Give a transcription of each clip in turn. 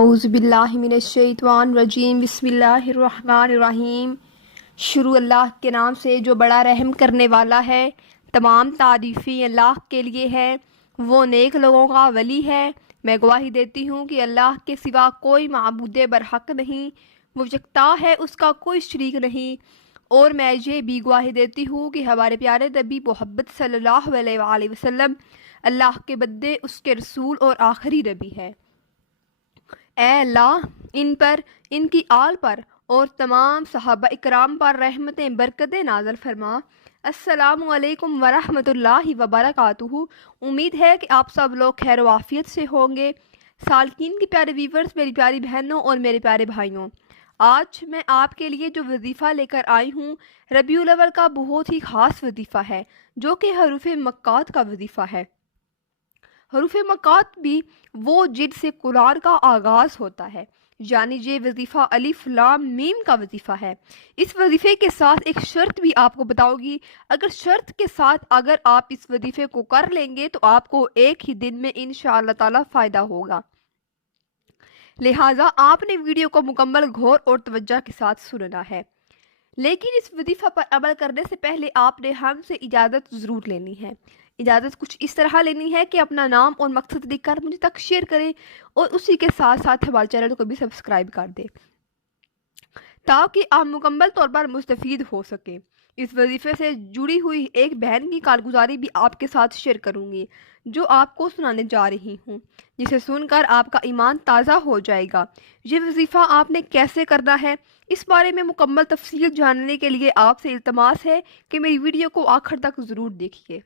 اعوذ باللہ من الشیطان الرجیم بسم اللہ الرحمن الرحیم۔ شروع اللہ کے نام سے جو بڑا رحم کرنے والا ہے۔ تمام تعریفیں اللہ کے لیے ہے، وہ نیک لوگوں کا ولی ہے۔ میں گواہی دیتی ہوں کہ اللہ کے سوا کوئی معبود برحق نہیں، وہ یکتا ہے، اس کا کوئی شریک نہیں۔ اور میں یہ بھی گواہی دیتی ہوں کہ ہمارے پیارے نبی محمد صلی اللہ علیہ وآلہ وسلم اللہ کے بندے، اس کے رسول اور آخری نبی ہے۔ اے اللہ، ان پر، ان کی آل پر اور تمام صحابہ اکرام پر رحمتیں برکتیں نازل فرما۔ السلام علیکم ورحمۃ اللہ وبرکاتہ۔ امید ہے کہ آپ سب لوگ خیر و عافیت سے ہوں گے۔ سالکین کی پیارے ویورز، میری پیاری بہنوں اور میرے پیارے بھائیوں، آج میں آپ کے لیے جو وظیفہ لے کر آئی ہوں، ربیع الاول کا بہت ہی خاص وظیفہ ہے، جو کہ حروف مقاط کا وظیفہ ہے۔ حروف مقاط بھی وہ جن سے قرآن کا آغاز ہوتا ہے، یعنی یہ وظیفہ الف لام میم کا وظیفہ ہے۔ اس وظیفے کے ساتھ ایک شرط بھی آپ کو بتاؤں گی، اگر شرط کے ساتھ اگر آپ اس وظیفے کو کر لیں گے تو آپ کو ایک ہی دن میں انشاءاللہ تعالی فائدہ ہوگا۔ لہٰذا آپ نے ویڈیو کو مکمل غور اور توجہ کے ساتھ سننا ہے۔ لیکن اس وظیفہ پر عمل کرنے سے پہلے آپ نے ہم سے اجازت ضرور لینی ہے۔ اجازت کچھ اس طرح لینی ہے کہ اپنا نام اور مقصد لکھ کر مجھے تک شیئر کریں اور اسی کے ساتھ ساتھ ہمارے چینل کو بھی سبسکرائب کر دیں، تاکہ آپ مکمل طور پر مستفید ہو سکیں۔ اس وظیفے سے جڑی ہوئی ایک بہن کی کارگزاری بھی آپ کے ساتھ شیئر کروں گی، جو آپ کو سنانے جا رہی ہوں، جسے سن کر آپ کا ایمان تازہ ہو جائے گا۔ یہ وظیفہ آپ نے کیسے کرنا ہے، اس بارے میں مکمل تفصیل جاننے کے لیے آپ سے التماس ہے کہ میری ویڈیو کو آخر تک ضرور دیکھیے۔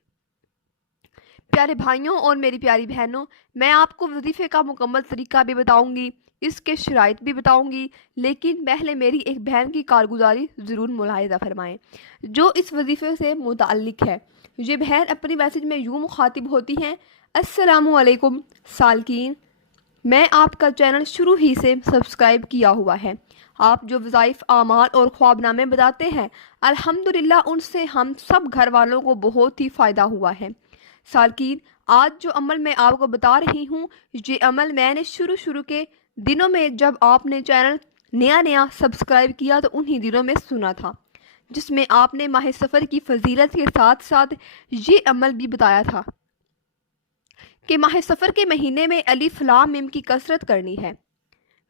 پیارے بھائیوں اور میری پیاری بہنوں، میں آپ کو وظیفے کا مکمل طریقہ بھی بتاؤں گی، اس کے شرائط بھی بتاؤں گی، لیکن پہلے میری ایک بہن کی کارگزاری ضرور ملاحظہ فرمائیں، جو اس وظیفے سے متعلق ہے۔ یہ بہن اپنی میسج میں یوں مخاطب ہوتی ہیں: السلام علیکم سالکین، میں آپ کا چینل شروع ہی سے سبسکرائب کیا ہوا ہے۔ آپ جو وظائف، اعمال اور خواب نامے بتاتے ہیں، الحمدللہ ان سے ہم سب گھر والوں کو بہت ہی فائدہ ہوا ہے۔ سالکین، آج جو عمل میں آپ کو بتا رہی ہوں، یہ عمل میں نے شروع کے دنوں میں جب آپ نے چینل نیا سبسکرائب کیا تو انہی دنوں میں سنا تھا، جس میں آپ نے ماہ سفر کی فضیلت کے ساتھ ساتھ یہ عمل بھی بتایا تھا کہ ماہ سفر کے مہینے میں الف لام میم کی کثرت کرنی ہے۔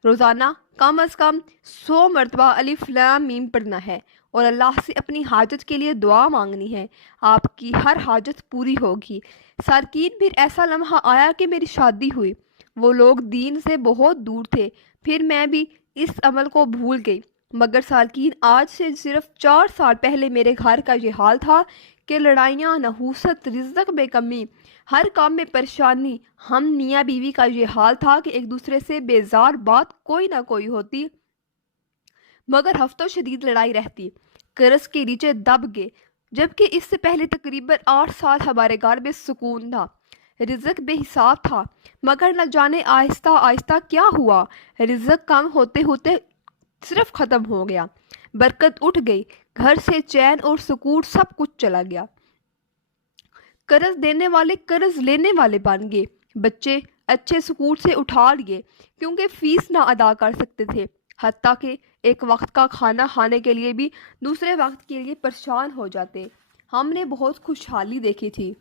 روزانہ کم از کم 100 مرتبہ الف لام میم پڑھنا ہے اور اللہ سے اپنی حاجت کے لیے دعا مانگنی ہے، آپ کی ہر حاجت پوری ہوگی۔ سالکین، پھر ایسا لمحہ آیا کہ میری شادی ہوئی۔ وہ لوگ دین سے بہت دور تھے، پھر میں بھی اس عمل کو بھول گئی، مگر سالکین، آج سے صرف 4 سال پہلے میرے گھر کا یہ حال تھا کہ لڑائیاں، نحوست، رزق میں کمی، ہر کام میں پریشانی، ہم میاں بیوی کا یہ حال تھا کہ ایک دوسرے سے بیزار بات کوئی نہ کوئی ہوتی، مگر ہفتوں شدید لڑائی رہتی، قرض کے نیچے دب گئے، جبکہ اس سے پہلے تقریباً 8 سال ہمارے گھر میں سکون تھا، رزق بے حساب تھا، مگر نہ جانے آہستہ آہستہ کیا ہوا، رزق کم ہوتے ہوتے صرف ختم ہو گیا، برکت اٹھ گئی، گھر سے چین اور سکون سب کچھ چلا گیا، قرض دینے والے قرض لینے والے بن گئے، بچے اچھے سکول سے اٹھا لیے کیونکہ فیس نہ ادا کر سکتے تھے، حتیٰ کہ ایک وقت کا کھانا کھانے کے لیے بھی دوسرے وقت کے لیے پریشان ہو جاتے۔ ہم نے بہت خوشحالی دیکھی تھی،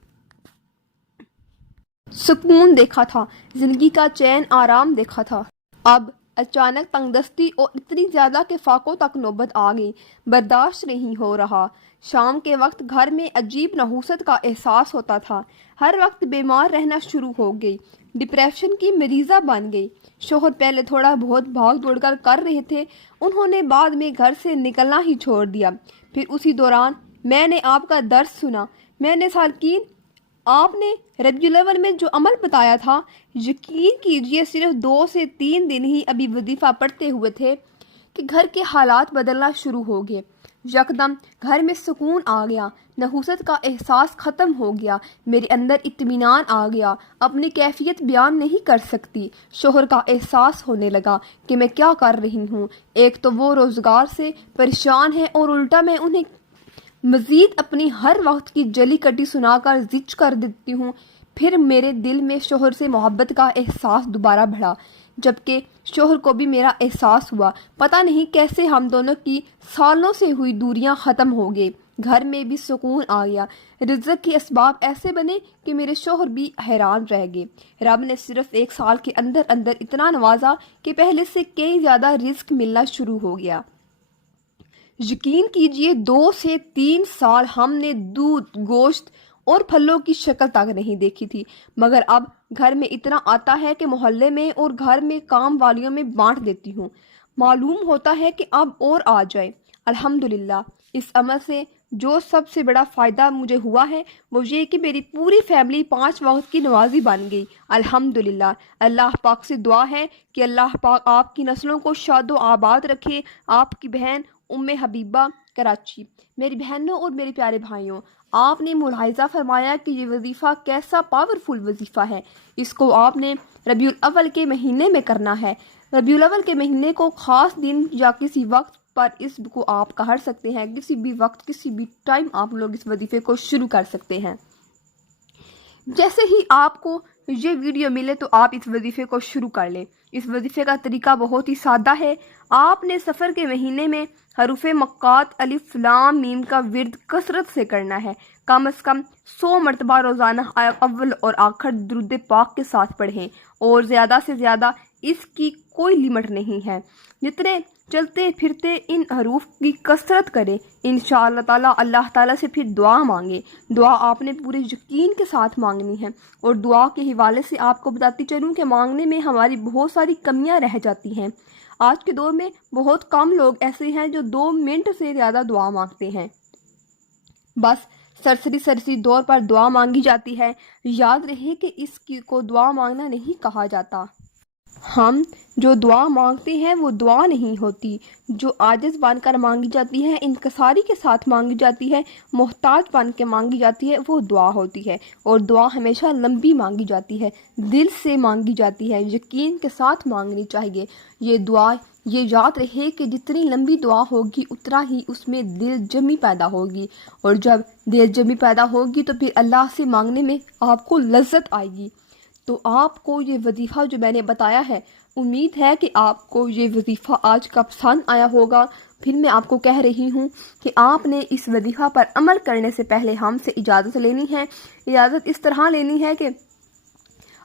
سکون دیکھا تھا، زندگی کا چین آرام دیکھا تھا۔ اب اچانک تنگ دستی اور اتنی زیادہ کہ فاقوں تک نوبت آ گئی، برداشت نہیں ہو رہا۔ شام کے وقت گھر میں عجیب نحوست کا احساس ہوتا تھا، ہر وقت بیمار رہنا شروع ہو گئی، ڈپریشن کی مریضہ بن گئی۔ شوہر پہلے تھوڑا بہت بھاگ دوڑ کر رہے تھے، انہوں نے بعد میں گھر سے نکلنا ہی چھوڑ دیا۔ پھر اسی دوران میں نے آپ کا درس سنا۔ میں نے سالکین، آپ نے ربیع الاول میں جو عمل بتایا تھا، یقین کیجئے صرف 2 سے 3 دن ہی ابھی وظیفہ پڑھتے ہوئے تھے کہ گھر کے حالات بدلنا شروع ہو گئے، یکدم گھر میں سکون آ گیا، نحوست کا احساس ختم ہو گیا، میرے اندر اطمینان آ گیا، اپنی کیفیت بیان نہیں کر سکتی۔ شوہر کا احساس ہونے لگا کہ میں کیا کر رہی ہوں، ایک تو وہ روزگار سے پریشان ہیں اور الٹا میں انہیں مزید اپنی ہر وقت کی جلی کٹی سنا کر زج کر دیتی ہوں۔ پھر میرے دل میں شوہر سے محبت کا احساس دوبارہ بڑھا جبکہ شوہر کو بھی میرا احساس ہوا۔ پتہ نہیں کیسے ہم دونوں کی سالوں سے ہوئی دوریاں ختم ہو گئی، گھر میں بھی سکون آ گیا۔ رزق کے اسباب ایسے بنے کہ میرے شوہر بھی حیران رہ گئے۔ رب نے صرف 1 سال کے اندر اندر اتنا نوازا کہ پہلے سے کئی زیادہ رزق ملنا شروع ہو گیا۔ یقین کیجئے 2 سے 3 سال ہم نے دودھ، گوشت اور پھلوں کی شکل تک نہیں دیکھی تھی، مگر اب گھر میں اتنا آتا ہے کہ محلے میں اور گھر میں کام والیوں میں بانٹ دیتی ہوں۔ معلوم ہوتا ہے کہ اب اور آ جائے۔ الحمدللہ اس عمل سے جو سب سے بڑا فائدہ مجھے ہوا ہے وہ یہ کہ میری پوری فیملی 5 وقت کی نمازی بن گئی۔ الحمدللہ اللہ پاک سے دعا ہے کہ اللہ پاک آپ کی نسلوں کو شاد و آباد رکھے۔ آپ کی بہن ام حبیبہ، کراچی۔ میری بہنوں اور میرے پیارے بھائیوں، آپ نے ملاحظہ فرمایا کہ یہ وظیفہ کیسا پاورفل وظیفہ ہے۔ اس کو آپ نے ربیع الاول کے مہینے میں کرنا ہے۔ ربیع الاول کے مہینے کو خاص دن یا کسی وقت پر اس کو آپ پڑھ سکتے ہیں، کسی بھی وقت کسی بھی ٹائم آپ لوگ اس وظیفے کو شروع کر سکتے ہیں۔ جیسے ہی آپ کو یہ ویڈیو ملے تو آپ اس وظیفے کو شروع کر لیں۔ اس وظیفے کا طریقہ بہت ہی سادہ ہے۔ آپ نے سفر کے مہینے میں حروف مقاط الف لام میم کا ورد کثرت سے کرنا ہے۔ کم از کم 100 مرتبہ روزانہ اول اور آخر درود پاک کے ساتھ پڑھیں، اور زیادہ سے زیادہ اس کی کوئی لمٹ نہیں ہے۔ جتنے چلتے پھرتے ان حروف کی کثرت کریں، انشاءاللہ تعالی اللہ تعالیٰ سے پھر دعا مانگیں۔ دعا آپ نے پورے یقین کے ساتھ مانگنی ہے، اور دعا کے حوالے سے آپ کو بتاتی چلوں کہ مانگنے میں ہماری بہت ساری کمیاں رہ جاتی ہیں۔ آج کے دور میں بہت کم لوگ ایسے ہیں جو 2 منٹ سے زیادہ دعا مانگتے ہیں۔ بس سرسری طور پر دعا مانگی جاتی ہے۔ یاد رہے کہ اس کو دعا مانگنا نہیں کہا جاتا۔ ہم جو دعا مانگتے ہیں وہ دعا نہیں ہوتی۔ جو عاجز بن کر مانگی جاتی ہے، انکساری کے ساتھ مانگی جاتی ہے، محتاج بن کے مانگی جاتی ہے، وہ دعا ہوتی ہے۔ اور دعا ہمیشہ لمبی مانگی جاتی ہے، دل سے مانگی جاتی ہے، یقین کے ساتھ مانگنی چاہیے۔ یہ یاد رہے کہ جتنی لمبی دعا ہوگی اتنا ہی اس میں دل جمی پیدا ہوگی، اور جب دل جمی پیدا ہوگی تو پھر اللہ سے مانگنے میں آپ کو لذت آئے گی۔ تو آپ کو یہ وظیفہ جو میں نے بتایا ہے، امید ہے کہ آپ کو یہ وظیفہ آج کا پسند آیا ہوگا۔ پھر میں آپ کو کہہ رہی ہوں کہ آپ نے اس وظیفہ پر عمل کرنے سے پہلے ہم سے اجازت لینی ہے۔ اجازت اس طرح لینی ہے کہ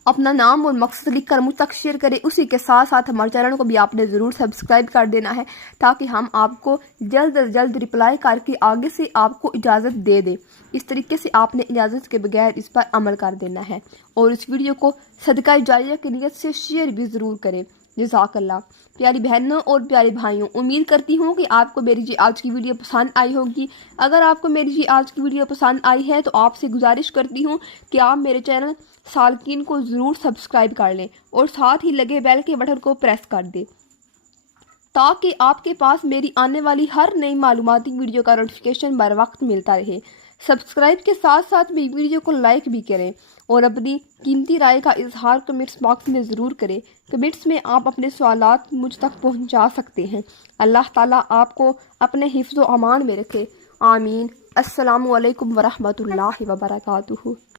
اپنا نام اور مقصد لکھ کر مجھ تک شیئر کریں۔ اسی کے ساتھ ساتھ ہمارے چینل کو بھی آپ نے ضرور سبسکرائب کر دینا ہے، تاکہ ہم آپ کو جلد از جلد رپلائی کر کے آگے سے آپ کو اجازت دے دیں۔ اس طریقے سے آپ نے اجازت کے بغیر اس پر عمل کر دینا ہے، اور اس ویڈیو کو صدقہ جاریہ کی نیت سے شیئر بھی ضرور کریں۔ جزاک اللہ۔ پیاری بہنوں اور پیارے بھائیوں، امید کرتی ہوں کہ آپ کو میری آج کی ویڈیو پسند آئی ہوگی۔ اگر آپ کو میری آج کی ویڈیو پسند آئی ہے تو آپ سے گزارش کرتی ہوں کہ آپ میرے چینل سالکین کو ضرور سبسکرائب کر لیں، اور ساتھ ہی لگے بیل کے بٹن کو پریس کر دیں، تاکہ آپ کے پاس میری آنے والی ہر نئی معلوماتی ویڈیو کا نوٹیفیکیشن بر وقت ملتا رہے۔ سبسکرائب کے ساتھ ساتھ میری ویڈیو کو لائک بھی کریں، اور اپنی قیمتی رائے کا اظہار کمنٹس باکس میں ضرور کریں۔ کمنٹس میں آپ اپنے سوالات مجھ تک پہنچا سکتے ہیں۔ اللہ تعالیٰ آپ کو اپنے حفظ و امان میں رکھے، آمین۔ السلام علیکم ورحمۃ اللہ وبرکاتہ۔